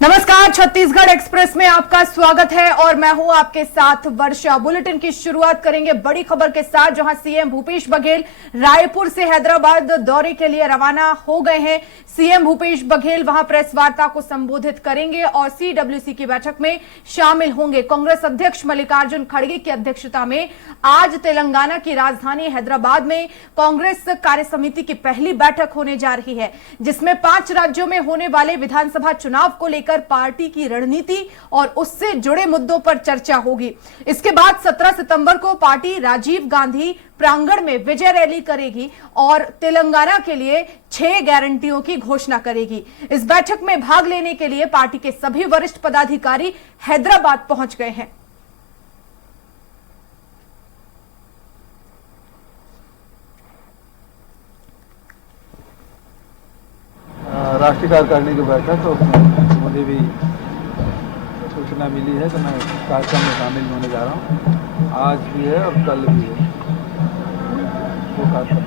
नमस्कार, छत्तीसगढ़ एक्सप्रेस में आपका स्वागत है और मैं हूं आपके साथ वर्षा। बुलेटिन की शुरुआत करेंगे बड़ी खबर के साथ, जहां सीएम भूपेश बघेल रायपुर से हैदराबाद दौरे के लिए रवाना हो गए हैं। सीएम भूपेश बघेल वहां प्रेस वार्ता को संबोधित करेंगे और सीडब्ल्यूसी की बैठक में शामिल होंगे। कांग्रेस अध्यक्ष मल्लिकार्जुन खड़गे की अध्यक्षता में आज तेलंगाना की राजधानी हैदराबाद में कांग्रेस कार्य समिति की पहली बैठक होने जा रही है, जिसमें 5 राज्यों में होने वाले विधानसभा चुनाव को लेकर पार्टी की रणनीति और उससे जुड़े मुद्दों पर चर्चा होगी। इसके बाद 17 सितंबर को पार्टी राजीव गांधी प्रांगण में विजय रैली करेगी और तेलंगाना के लिए 6 गारंटियों की घोषणा करेगी। इस बैठक में भाग लेने के लिए पार्टी के सभी वरिष्ठ पदाधिकारी हैदराबाद पहुंच गए हैं। राष्ट्रीय कार्यकारिणी की बैठक तो उसमें मुझे भी सूचना मिली है तो मैं कार्यक्रम में शामिल होने जा रहा हूँ। आज भी है और कल भी है वो कार्यक्रम।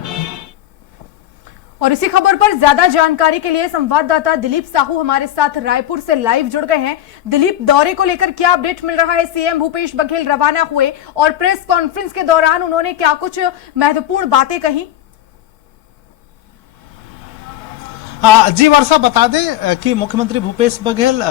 और इसी खबर पर ज्यादा जानकारी के लिए संवाददाता दिलीप साहू हमारे साथ रायपुर से लाइव जुड़ गए हैं। दिलीप, दौरे को लेकर क्या अपडेट मिल रहा है? सीएम भूपेश बघेल रवाना हुए और प्रेस कॉन्फ्रेंस के दौरान उन्होंने क्या कुछ महत्वपूर्ण बातें कही? जी वर्षा, बता दें कि मुख्यमंत्री भूपेश बघेल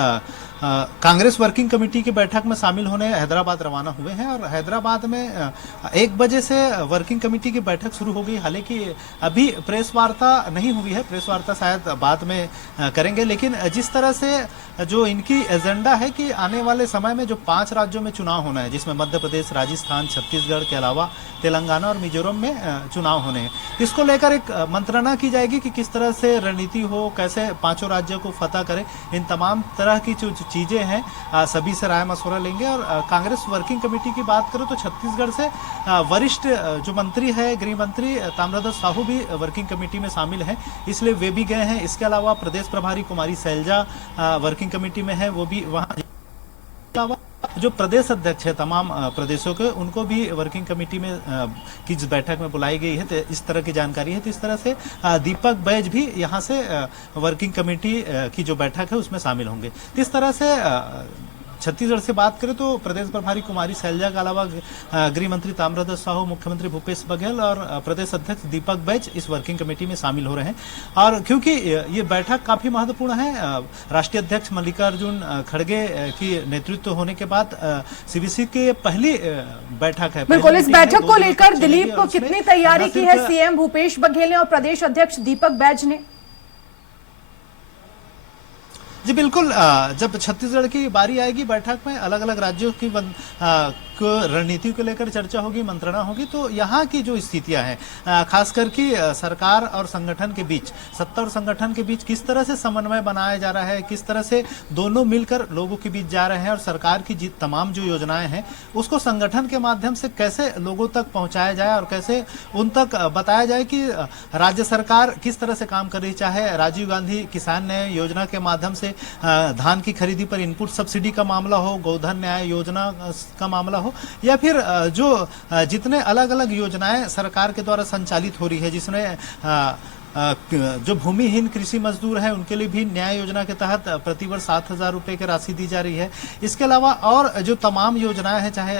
कांग्रेस वर्किंग कमेटी की बैठक में शामिल होने हैदराबाद रवाना हुए हैं और हैदराबाद में 1 बजे से वर्किंग कमेटी की बैठक शुरू हो गई। हालांकि अभी प्रेस वार्ता नहीं हुई है, प्रेस वार्ता शायद बाद में करेंगे, लेकिन जिस तरह से जो इनकी एजेंडा है कि आने वाले समय में जो 5 राज्यों में चुनाव होना है, जिसमें मध्य प्रदेश, राजस्थान, छत्तीसगढ़ के अलावा तेलंगाना और मिजोरम में चुनाव होने हैं, इसको लेकर एक मंत्रणा की जाएगी कि किस तरह से रणनीति हो, कैसे 5 राज्यों को फतह करें। इन तमाम तरह की जो चीजें हैं सभी से राय मशवरा लेंगे। और कांग्रेस वर्किंग कमेटी की बात करो तो छत्तीसगढ़ से वरिष्ठ जो मंत्री है, गृह मंत्री ताम्रध्वज साहू भी वर्किंग कमेटी में शामिल हैं, इसलिए वे भी गए हैं। इसके अलावा प्रदेश प्रभारी कुमारी शैलजा वर्किंग कमेटी में है, वो भी वहां। जो प्रदेश अध्यक्ष है तमाम प्रदेशों के, उनको भी वर्किंग कमेटी में की बैठक में बुलाई गई है, तो इस तरह की जानकारी है। तो इस तरह से दीपक बैज भी यहां से वर्किंग कमेटी की जो बैठक है उसमें शामिल होंगे। तो इस तरह से छत्तीसगढ़ से बात करें तो प्रदेश प्रभारी कुमारी शैलजा के अलावा गृह मंत्री ताम्रध्वज साहू, मुख्यमंत्री भूपेश बघेल और प्रदेश अध्यक्ष दीपक बैज इस वर्किंग कमेटी में शामिल हो रहे हैं। और क्योंकि ये बैठक काफी महत्वपूर्ण है, राष्ट्रीय अध्यक्ष मल्लिकार्जुन खड़गे की नेतृत्व होने के बाद सीबीसी की पहली बैठक है। बिल्कुल, इस बैठक को लेकर दिलीप को कितनी तैयारी की है सीएम भूपेश बघेल ने और प्रदेश अध्यक्ष दीपक बैज ने? जी बिल्कुल, जब छत्तीसगढ़ की बारी आएगी बैठक में अलग अलग राज्यों की रणनीति को लेकर चर्चा होगी, मंत्रणा होगी, तो यहाँ की जो स्थितियां हैं खासकर कि सरकार और संगठन के बीच, सत्ता और संगठन के बीच किस तरह से समन्वय बनाया जा रहा है, किस तरह से दोनों मिलकर लोगों के बीच जा रहे हैं और सरकार की तमाम जो योजनाएं हैं उसको संगठन के माध्यम से कैसे लोगों तक पहुंचाया जाए और कैसे उन तक बताया जाए कि राज्य सरकार किस तरह से काम कर रही। चाहे राजीव गांधी किसान न्याय योजना के माध्यम से धान की खरीदी पर इनपुट सब्सिडी का मामला हो, गोधन न्याय योजना का मामला हो, या फिर जो जितने अलग अलग योजनाएं सरकार के द्वारा संचालित हो रही है, जिसमें जो भूमिहीन कृषि मजदूर हैं उनके लिए भी न्याय योजना के तहत प्रतिवर्ष 7,000 रुपए की राशि दी जा रही है। इसके अलावा और जो तमाम योजनाएं हैं, चाहे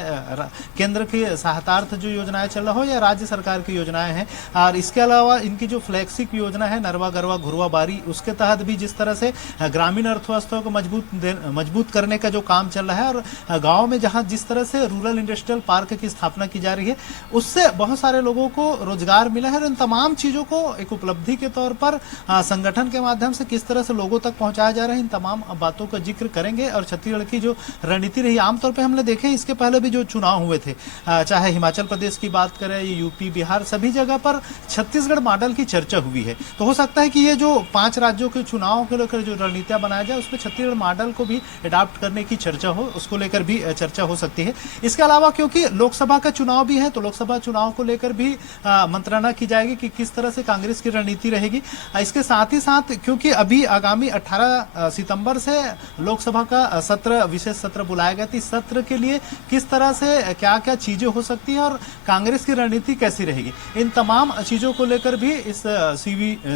केंद्र की सहायतार्थ जो योजनाएं चल रहा हो या राज्य सरकार की योजनाएं हैं, और इसके अलावा इनकी जो फ्लैगशिप योजना है नरवा गरवा घुरवा बारी, उसके तहत भी जिस तरह से ग्रामीण अर्थव्यवस्था को मजबूत करने का जो काम चल रहा है और गाँव में जहाँ जिस तरह से रूरल इंडस्ट्रियल पार्क की स्थापना की जा रही है, उससे बहुत सारे लोगों को रोजगार मिला है। और इन तमाम चीजों को एक उपलब्धि के तौर पर संगठन के माध्यम से किस तरह से लोगों तक पहुंचाया जा रहा है, इन तमाम बातों का जिक्र करेंगे। और छत्तीसगढ़ की जो रणनीति रही, आमतौर पे हमने देखे इसके पहले भी जो चुनाव हुए थे, चाहे हिमाचल प्रदेश की बात करें, यूपी, बिहार, सभी जगह पर छत्तीसगढ़ मॉडल की चर्चा हुई है। तो हो सकता है कि ये जो 5 राज्यों के चुनाव को लेकर जो रणनीतियां बनाया जाए उसमें छत्तीसगढ़ मॉडल को भी अडॉप्ट करने की चर्चा हो, उसको लेकर भी चर्चा हो सकती है। इसके अलावा क्योंकि लोकसभा का चुनाव भी है, तो लोकसभा चुनाव को लेकर भी मंत्रणा की जाएगी कि किस तरह से कांग्रेस की रणनीति रणनीति रहेगी। इसके साथ ही साथ क्योंकि अभी आगामी 18 सितंबर से लोकसभा का सत्र, विशेष सत्र बुलाया गया था, इस सत्र के लिए किस तरह से क्या क्या चीजें हो सकती हैं और कांग्रेस की रणनीति कैसी रहेगी, इन तमाम चीजों को लेकर भी इस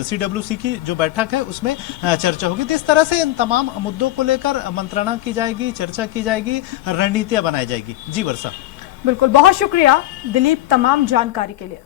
CWC की जो बैठक है उसमें चर्चा होगी। तो इस तरह से इन तमाम मुद्दों को लेकर मंत्रणा की जाएगी, चर्चा की जाएगी, रणनीतियां बनाई जाएगी। जी वर्षा। बिल्कुल, बहुत शुक्रिया दिलीप तमाम जानकारी के लिए।